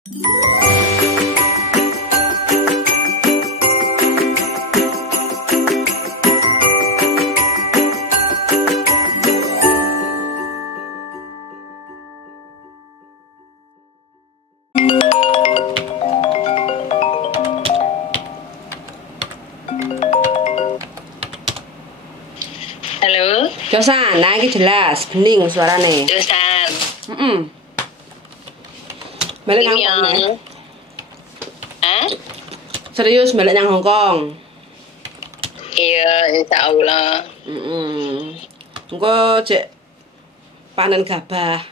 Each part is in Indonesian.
Halo. Josan, nah ini jelas, bening suarane. Josan. Balik nang Hongkong. Hah? Serius balik nang Hongkong. Iya, insyaallah. Engko cek panen gabah.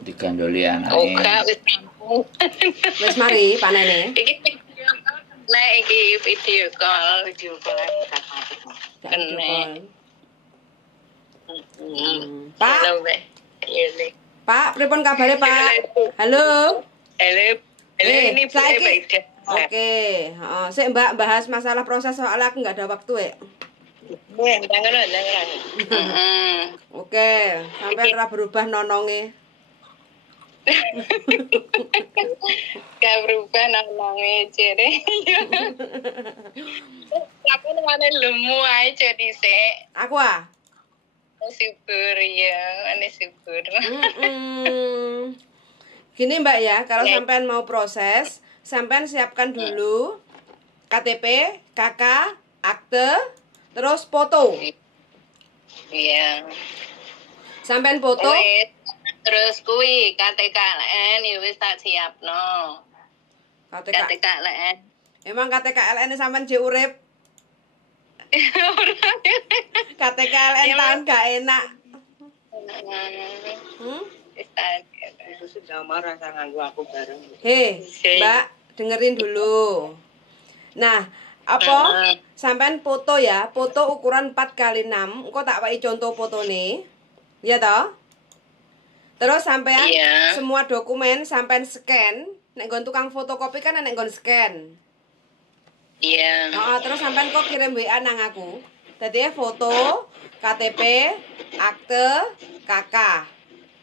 Digandoli anake. Oke, wis rampung. Wis mari panene. Iki video call Kene. Pak. Pak, pripun kabare, Pak? Halo. Halo. Ini saiki. Oke, heeh. Sik Mbak bahas masalah proses soalnya aku nggak ada waktu, Jangan. Oke, sampai ora berubah nononge. Gak berubah namanya jere. Aku mana lemu aja di se. Aku ah. Subur ya, mana subur. Gini Mbak ya, kalau sampean mau proses, sampean siapkan dulu KTP, KK, akte, terus foto. Iya. Sampean foto. Terus kui KTKLN ya wis tak siapno. KTKLN. Emang KTKLN sampean jek urip? KTKLN tahun gak enak. Itu sudah marah sama aku bareng. Hei, Mbak, dengerin dulu. Nah, apa? Sampean foto ya, foto ukuran 4x6. Engko tak wae contoh fotone. Ya toh? Terus sampean semua dokumen sampean scan, nek nggon tukang fotokopi kan nek nggon scan. Iya. Terus sampean kok kirim WA nang aku. Dadi foto, KTP, akte, KK.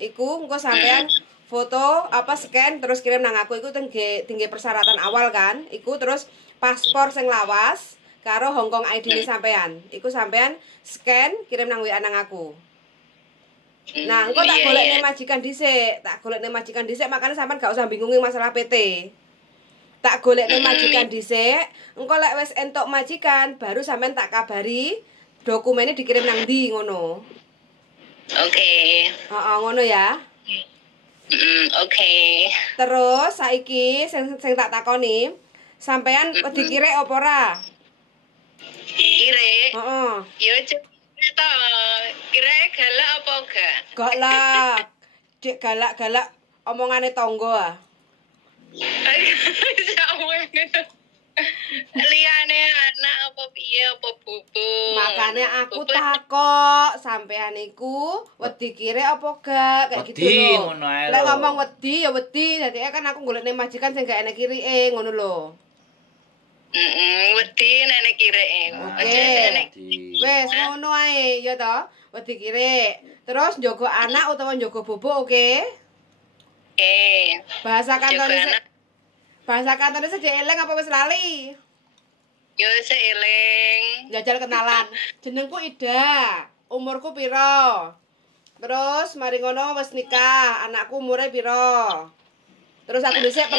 Iku engko sampean foto scan terus kirim nang aku. Iku tinggi persyaratan awal kan. Iku terus paspor sing lawas karo Hongkong ID-ne sampean. Iku sampean scan kirim nang WA nang aku. Nah, engko tak golekne majikan dhisik, makanya sampean gak usah bingungin masalah PT. Tak golekne majikan dhisik, engko lek wis entuk majikan, baru sampean tak kabari dokumennya dikirim nang ndi ngono. Oke. Ngono ya. Oke. Terus saiki sing tak takoni, sampean wedi kirek apa ora? Kirek? Heeh. Yo kira galak apa enggak? Gak lah. Cek galak-galak omongane tangga ah. Liane anak apa piye apa bubu. Makane aku takok sampean iku wedi kirek apa gak kayak gitu lho. Lek ngomong wedi ya wedi, dadi kan aku golekne majikan sing gak enek kirike ngono lho. Wedi nek kireke. Oke. Wes ngono ae ya toh. Wedi kirek. Terus njogo anak utawa njogo bubuk oke? Bahasa kantone sik eling apa wis lali? Yo sik eling. Jajal kenalan. Jenengku Ida. Umurku piro? Terus mari ngono wis nikah, anakku umure piro? Terus aku dhisik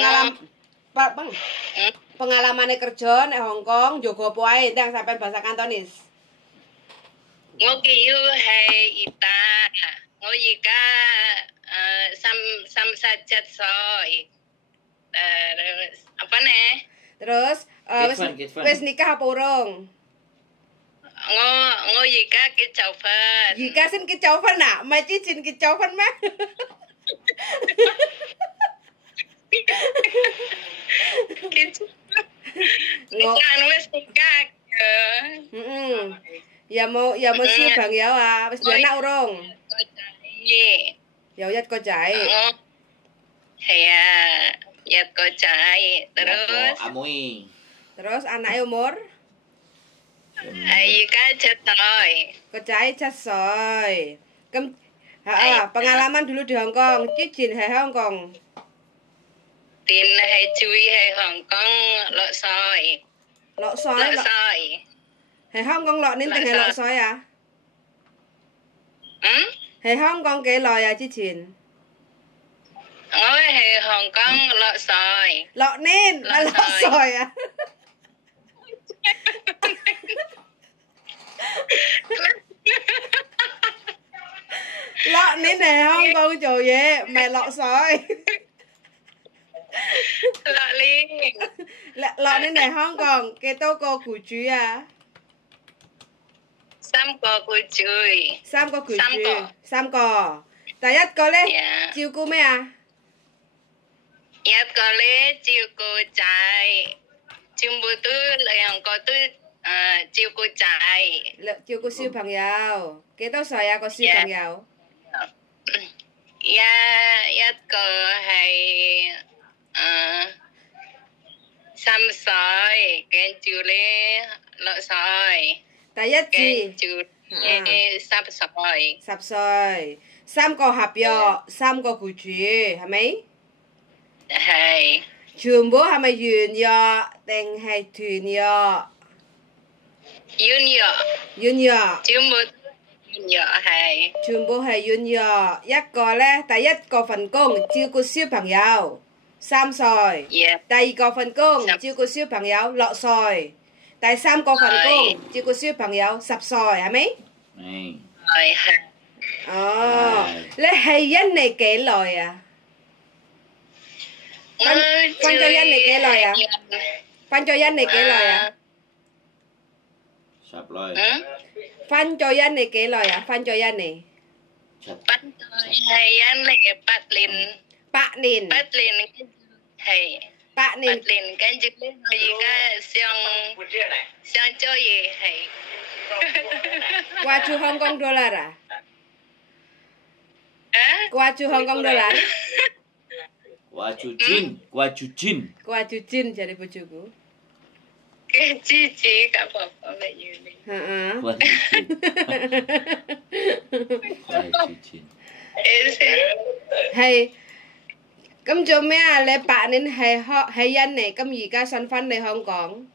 pengalamane kerja nek Hongkong, njogo apa ae ndang sampean bahasa Kantonis. Ngoki yu hai ita. Ngoyika sam sajat soy. Apa nih? Terus wis nikah apa urung? Ngoyika kicaupan. Jika sin kicaupan nak, maci cin kicaupan mah. Nikah wis nikah. Ya mau sih Bang Yawa, wis anak urung? Ya uyat kok jae. Ya kok jae. Terus amui. Terus anake umur? Ayo ka jatoy. Kok jae jasoy. Pengalaman dulu di Hongkong, cicin Hongkong. tin hay chui hay Hồng Kông lọ soi. Lọ sói, Lọ soi. hay Hong Kong lọ nên Lọ tình hay lọ sói. sói à? Ừ? Hay Hong Kong cái lòi à chứ chín? Ngồi hay Hồng Kông lọ soi. Lọ nên là Lọ lọ sói. sói à? Lọ nên này Hong Kong chỗ gì mày lọ sói. Lọ liên. Lọ nên này Hong Kong cái tô cô củ chuối à? Xăm cò của chui. Sam có củ Sam chuối. cò. Sam cò. Tại nhất có lên Dạ. chiêu cô mấy à? Yết có lẽ chiều cô trái. Chúng bố tư lượng có tư chiều cô trái. Chiêu cô siêu bằng giàu. Cái tô sói à có siêu Dạ. bằng giàu. Yết có hay xăm soi. Kén chú lê lọ soi. Tại nhất gì? Kén chú À. lê xăm soi. Sắp soi. Sam có hạp dọ. Sam có củ chuối. Hả mấy? Hay.全部係咪圓藥定係團藥？ Yun yo. 軟藥， Chúng bố yun yo hay. 全部係軟藥。一個咧，第一個份工照顧小朋友3歲， Yeah. 第二個份工照顧小朋友6歲，第三個份工照顧小朋友10歲，係咪？ Rồi hay. 哦，你係印尼幾耐啊？Con cho Danh này kể lời à? Phân cho印尼幾耐啊？ Sập lời. Phân cho印尼幾耐啊？分cho印尼 Bắt tôi hay ăn này bắt lên 8年， bắt lên hay 8年 bắt lên cái chữ lên rồi gì cái sang cho gì hay qua chu Hong Kong dollar à? á Qua chu Hong Kong dollar? Qua chucin, qua chucin. Qua chu Jin jadi bojoku. cái chi cả bộ mẹ như này Heeh. Qua chucin. Qua chucin. Hay Cấm cho mẹ lẽ bạn nên hay yan nih kem jika Son Van di Hong Kong.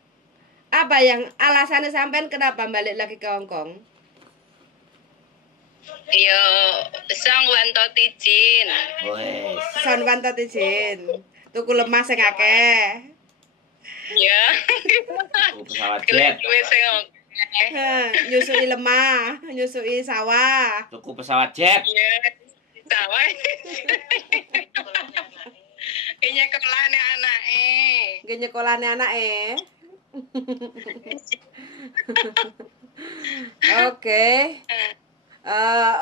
Apa yang alasannya sampean kenapa balik lagi ke Hong Kong? yo sang wanto tijin Wes. Son Van tadi Jin. Tuku lemah sing akeh. ya Tuku pesawat jet. gue sengok Nyusui lemah, nyusui sawah. Tuku pesawat jet. ya sawah kayaknya kelane anak Nggih nyekolahne anake. Oke.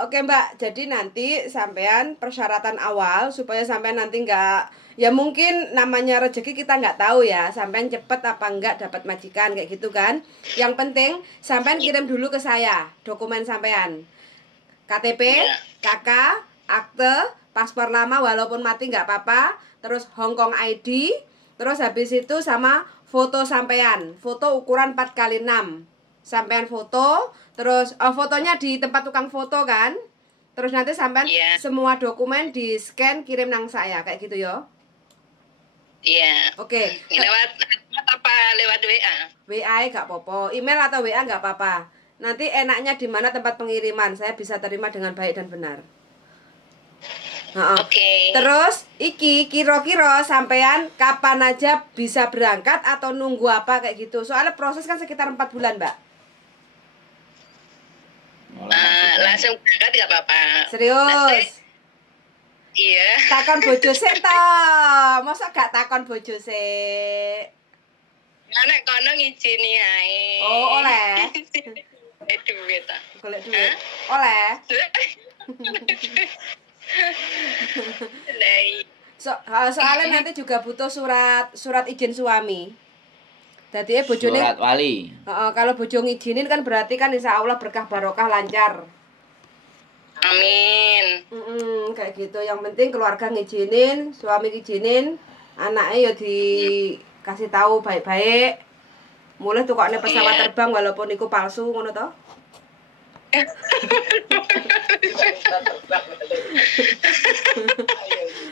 Oke Mbak, jadi nanti sampean persyaratan awal supaya sampean nanti nggak, ya mungkin namanya rezeki kita nggak tahu ya, sampean cepet apa enggak dapat majikan kayak gitu kan. Yang penting sampean kirim dulu ke saya dokumen sampean, KTP, KK, akte, paspor lama walaupun mati nggak apa-apa, terus Hong Kong ID, terus habis itu sama foto sampean, foto ukuran 4x6. Sampean foto, terus fotonya di tempat tukang foto kan. Terus nanti sampean Iya. semua dokumen di scan kirim nang saya kayak gitu yo. iya Oke. lewat apa lewat WA WA gak apa-apa, email atau WA gak apa-apa. Nanti enaknya di mana tempat pengiriman, saya bisa terima dengan baik dan benar. oke Terus iki kira-kira sampean kapan aja bisa berangkat atau nunggu apa kayak gitu. Soalnya proses kan sekitar 4 bulan, Mbak. langsung berangkat gak apa-apa Serius. iya Takon bojo sik to. Masa gak takon bojo sik? anak kono ngizini ae Oh, oleh. duit ah Golek duit. Oleh. Soalnya nanti juga butuh surat izin suami. Dadi bojone Surat wali. kalau bojo ngizinin kan berarti kan insya Allah berkah barokah lancar. amin Kayak gitu. Yang penting keluarga ngizinin, suami ngizinin, anaknya ya dikasih tahu baik-baik. Mulai tukokne pesawat Iya. terbang walaupun iku palsu ngono to.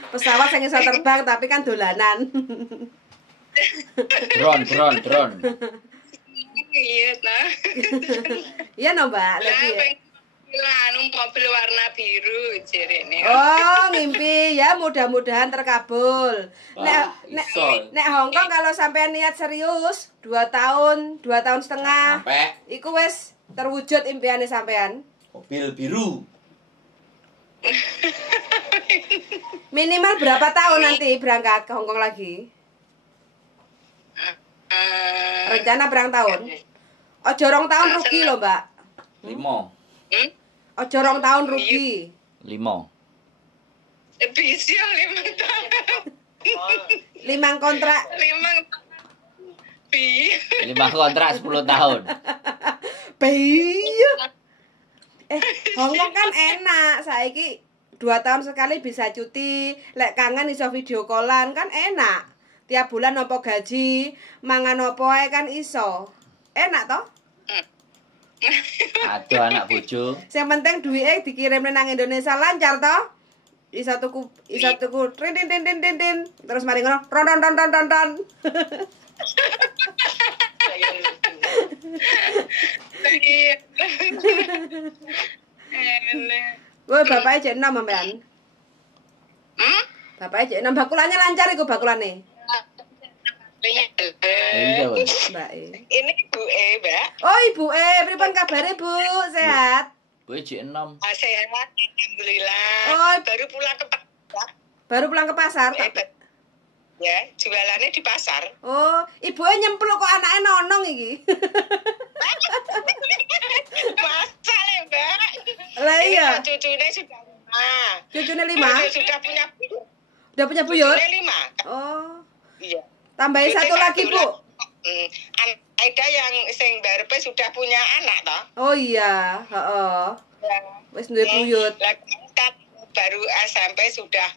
Pesawat sing iso terbang tapi kan dolanan. Drone. Iya, nah. Iya no, Mbak. Lah, Lagi ya. anu mobil warna biru jarene. Oh, ngimpi ya, mudah-mudahan terkabul. Wah, iso. Nek Hongkong kalau sampean niat serius 2 tahun, 2 tahun setengah. Sampai Iku wis terwujud impiannya sampean. mobil biru. Minimal berapa tahun nanti berangkat ke Hongkong lagi? Rencana berang tahun? Ojo rong tahun rugi loh, Mbak. 5. Ojo rong tahun rugi. 5. Bisa 5 tahun. 5 kontrak. 5 bi. 5 kontrak 10 tahun. Iya. Hongkong kan enak. Saiki 2 tahun sekali bisa cuti. Lek kangen iso video callan kan enak. Tiap bulan nopo gaji, mangan opo ae kan iso. Enak toh? Aduh anak bojo. Yang penting duitnya dikirim nang Indonesia lancar toh. Iso tuku trin tin tin tin tin tin. Terus mari ngono ron. Iya. Woi, bapaknya jek 6 sampean. Bapaknya jek 6 bakulannya lancar iku bakulane. Iya, Bang. Mbak E. Ini Bu Mbak. Oh, Ibu pripun kabare, Bu? Sehat? Gue J6. Sehat, alhamdulillah. Oh, Baru pulang ke pasar. baru pulang ke pasar. Ya, jualannya di pasar. Oh, ibunya nyempluk kok anaknya nonong iki. Masa ya, Mbak? Lah iya. Ini cucunya sudah 5. Cucunya 5? Sudah punya buyut. Udah punya buyut? Cucunya 5. Oh. Iya. Tambahin Cucu satu lagi, Bu. Ada yang sing barepe sudah punya anak toh. Oh iya, heeh. Ya. Wis duwe buyut. Lah kan baru SMP sudah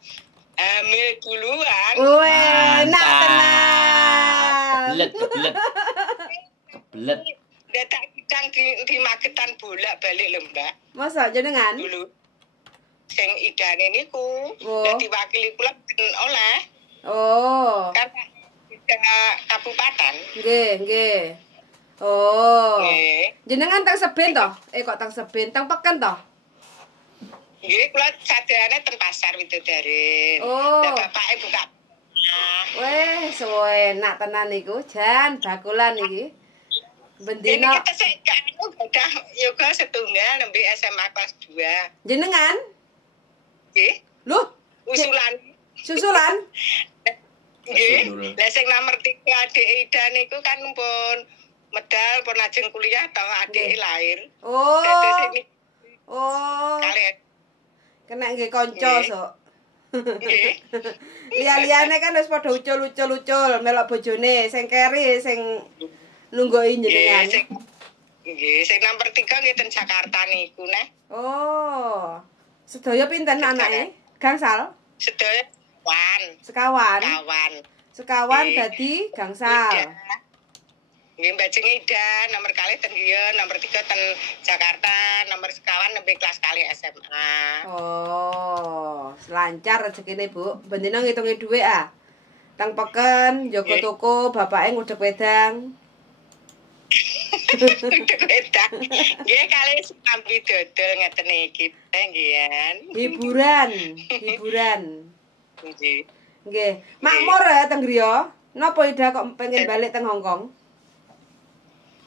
hamil duluan. Weh, enak tenan. Kebelet. Dia tak kidang di Magetan bolak-balik lho, Mbak. Masa jenengan? Dulu. Sing idane niku, Oh. lah diwakili kula oleh Oh. kan kabupaten. Nggih. Oh. Nggih. Jenengan tang Seben toh? Kok tang Seben, tang Peken toh? Nggih, kula sadane ten pasar Widodaren. Oh. Lah bapake buka. Weh, enak tenan niku, jan bakulan iki. Ini Bendina kita sih anu udah yoga setunggal nembe SMA kelas 2. jenengan? Nggih. Loh, Usulan. susulan? Nggih. Usul. Lah sing nomor 3 adik Ida niku kan pun medal pun lajeng kuliah tau adik lahir. Oh. Dados ini Oh. kalian. Kena nggih kanca Nggih. sok. Nggih. Liya-liyane kan wis padha ucul-ucul melok bojone, sing keri sing nungguin jenengan. Nggih, sing nomor 3 nggih ten Jakarta niku neh. Oh. Sedaya pinten anake? Gangsal? Sedaya Sekawan. Sekawan Nggih. dadi gangsal. Nggih Mbajeng Ida nomor kali ten Giyon, nomor 3 ten Jakarta, nomor sekawan nembe kelas kali SMA. Oh, lancar rezekine, Bu. Bendina ngitungi dhuwit ah. Tang Peken, njogo Nggih. toko, bapake ngudek wedang. Beda. Nggih kali sambi dodol ngeten iki nggih. Hiburan. Nggih. Nggih. Makmur ya teng griya. Napa Ida kok pengen balik teng Hongkong?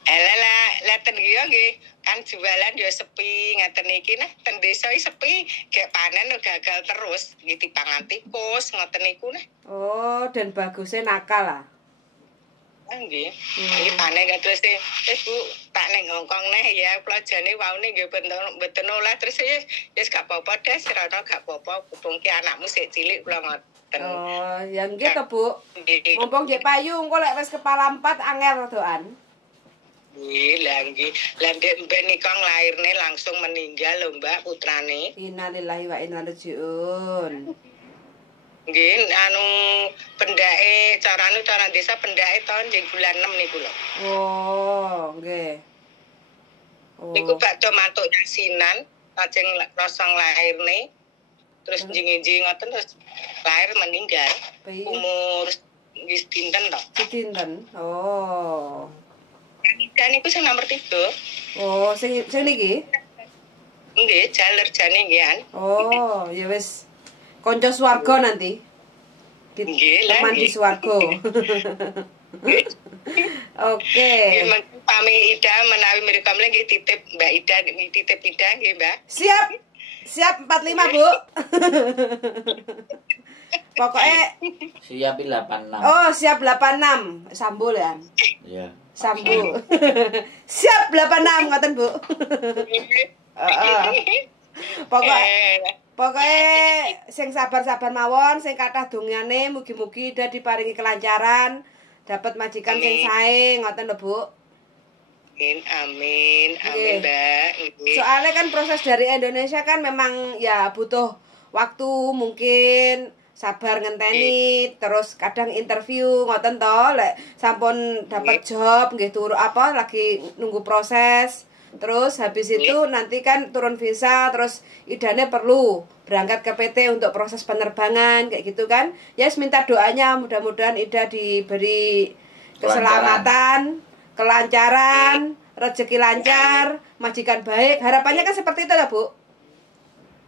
Lah ten Giyo nggih kan jualan yo sepi ngeten iki nah ten desa iki sepi gek panen yo gagal terus nggih dipangan tikus ngoten niku nah. Oh, dan bagusnya nakal lah. Nggih. Iki panen terus Bu tak ning Hongkong neh ya pelajane waune nggih mboten oleh terus wis gak apa-apa deh serono gak apa-apa kupungke anakmu sik cilik kula ngoten. Oh, ya nggih to, Bu. Nggih. Mumpung jek payu engko lek wis kepala 4 angel rodoan. Nggih, lah ndek mben nika nglairne langsung meninggal lho Mbak putrane. Innalillahi wa inna ilaihi raji'un. Nggih, anu pendake cara desa pendake tahun di bulan 6 niku lho. Oh, nggih. Oh. Niku bakdo mantuk yasinan, lajeng rasa lairne. Terus njing-njing ngoten terus lahir meninggal. Piye? Umur wis dinten to. Dinten. Oh. Dan niku sing nomor 3. Oh, sing niki? Nggih, jaler jane nggih. Oh, ya wis. Konco swarga nanti. Nggih, lah Teman di nggih. swarga. Oke. Nggih, pami Ida menawi mrika mleh nggih titip Mbak Ida, titip Ida nggih, Mbak. Siap. Siap 45, Bu. Pokoknya Siap 86. oh, siap 86. Sambul ya. Iya. Sambul. Siap 86 ngoten, Bu. Heeh. Pokoknya sing sabar-sabar mawon, sing kathah dongane mugi-mugi Ida diparingi kelancaran, dapat majikan sing sae ngoten lho, Bu. Amin, Mbak. Nggih. Soalnya kan proses dari Indonesia kan memang ya butuh waktu, mungkin sabar ngenteni, terus kadang interview ngoten to, lek sampun dapat job nggih turu apa lagi nunggu proses. Terus habis itu nanti kan turun visa, terus idane perlu berangkat ke PT untuk proses penerbangan kayak gitu kan. Ya minta doanya mudah-mudahan Ida diberi keselamatan, kelancaran, rezeki lancar, majikan baik. Harapannya kan seperti itu lah, Bu.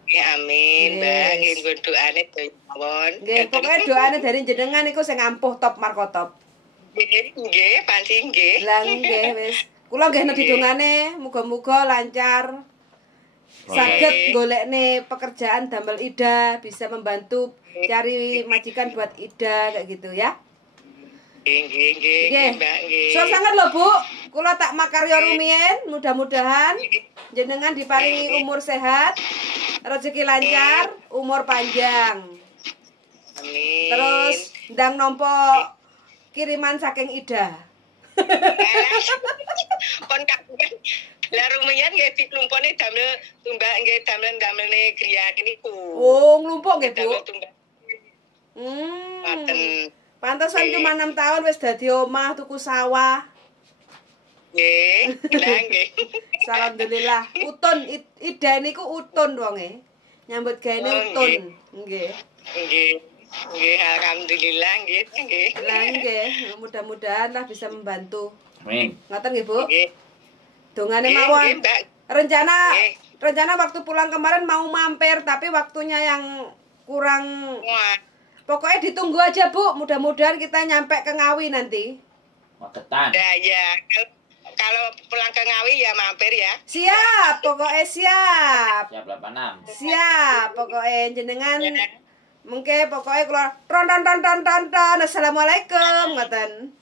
Ya amin, Mbak. Yes. Nggih nggo doane mawon. Nggih, pokoknya doanya dari jenengan iku sing ampuh top markotop. Nggih, pasti nggih. Lah nggih wis. Kula nggih nedhi dongane, muga-muga lancar. Saged golekne pekerjaan damel Ida, bisa membantu cari majikan buat Ida kayak gitu ya. Nggih, Mbak, nggih. So sangat lho, Bu. Kula tak makarya rumiyin, mudah-mudahan jenengan diparingi umur sehat, rezeki lancar, umur panjang. Amin. Terus ndang nampa kiriman saking Ida. Pon kagungan. Lah rumiyin nggih diklumpone damel tumbak nggih damelne griya niku. Oh, nglumpuk nggih, Bu. Damel tumbak. Ngoten. Pantesan cuma 6 tahun wis dadi omah tuku sawah. Nggih, lah nggih. Alhamdulillah. Utun Ida niku utun wonge. Nyambut gawe utun. Nggih. Nggih. Nggih, alhamdulillah nggih, nggih. Lah nggih, mudah-mudahan lah bisa membantu. Amin. Ngoten nggih, Bu. Nggih. Dongane Nggih, mawon. nggih, Mbak. Rencana waktu pulang kemarin mau mampir tapi waktunya yang kurang. Wah, Pokoknya ditunggu aja, Bu. Mudah-mudahan kita nyampe ke Ngawi nanti. Magetan. ya. Kalau pulang ke Ngawi ya mampir ya. Siap, pokoknya siap. Siap 86. Siap, pokoknya jenengan mungkin pokoknya keluar ton. Assalamualaikum ngoten.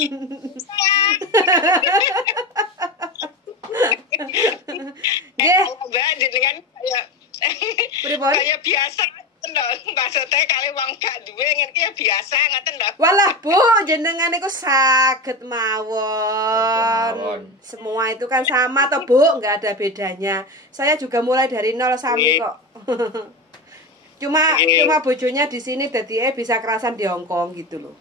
Nggih, Mbak jenengan kayak pripun? kayak biasa lho. Maksudnya kali wong gak duwe ngene ya biasa ngoten lho. Walah, Bu, jenengan iku saged mawon. Mawon. Semua itu kan sama toh, Bu, nggak ada bedanya. Saya juga mulai dari nol sami kok. Cuma bojonya di sini dadi bisa kerasan di Hong Kong gitu loh.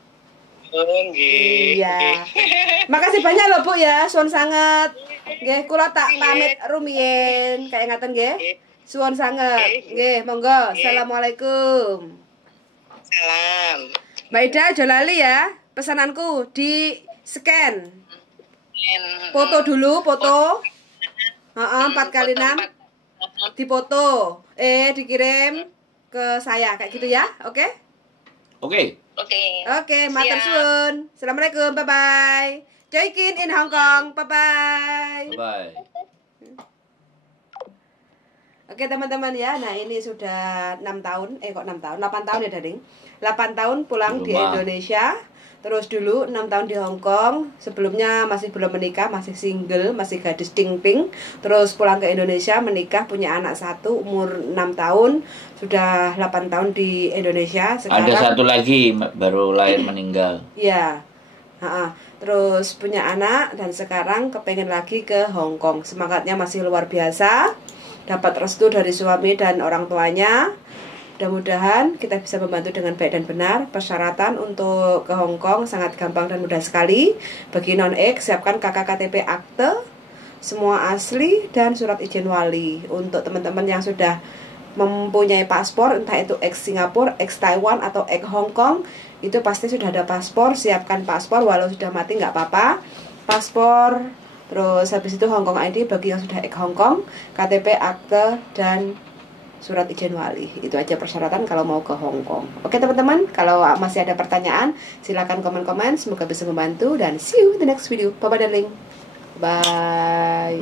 Oh, nggih. Iya. Makasih banyak loh, Bu ya. Suwun sanget. Nggih, kula tak pamit rumiyin. Kayak ngaten nggih. Suwun sanget. Nggih, monggo. Assalamualaikum. Salam. Mbak Ida aja lali ya. Pesananku di scan. Foto dulu, foto. 4x6 dipoto. Dikirim ke saya kayak gitu ya. Oke? Oke. Oke, matur suwun. Assalamualaikum. Bye bye. Choi-kin in Hong Kong. Bye bye. Bye. Oke teman-teman ya, nah ini sudah 6 tahun, kok 6 tahun, 8 tahun ya Dading 8 tahun pulang di Indonesia. Terus dulu 6 tahun di Hong Kong. Sebelumnya masih belum menikah, masih single, masih gadis ting-ting. Terus pulang ke Indonesia, menikah, punya anak 1, umur 6 tahun. Sudah 8 tahun di Indonesia. Sekarang Ada satu lagi baru lahir meninggal. ya, terus punya anak dan sekarang kepengen lagi ke Hong Kong. Semangatnya masih luar biasa. Dapat restu dari suami dan orang tuanya. Mudah-mudahan kita bisa membantu dengan baik dan benar. Persyaratan untuk ke Hong Kong sangat gampang dan mudah sekali. Bagi non-X, siapkan KK KTP akte. semua asli dan surat izin wali. Untuk teman-teman yang sudah mempunyai paspor, entah itu ex Singapura, ex Taiwan atau ex Hong Kong, itu pasti sudah ada paspor. Siapkan paspor walau sudah mati nggak apa-apa. Paspor, terus habis itu Hong Kong ID bagi yang sudah ex Hong Kong, KTP, akte, dan surat izin wali. Itu aja persyaratan kalau mau ke Hong Kong. Oke teman-teman, kalau masih ada pertanyaan silakan komen-komen, semoga bisa membantu, dan see you in the next video. Bye bye darling. Bye.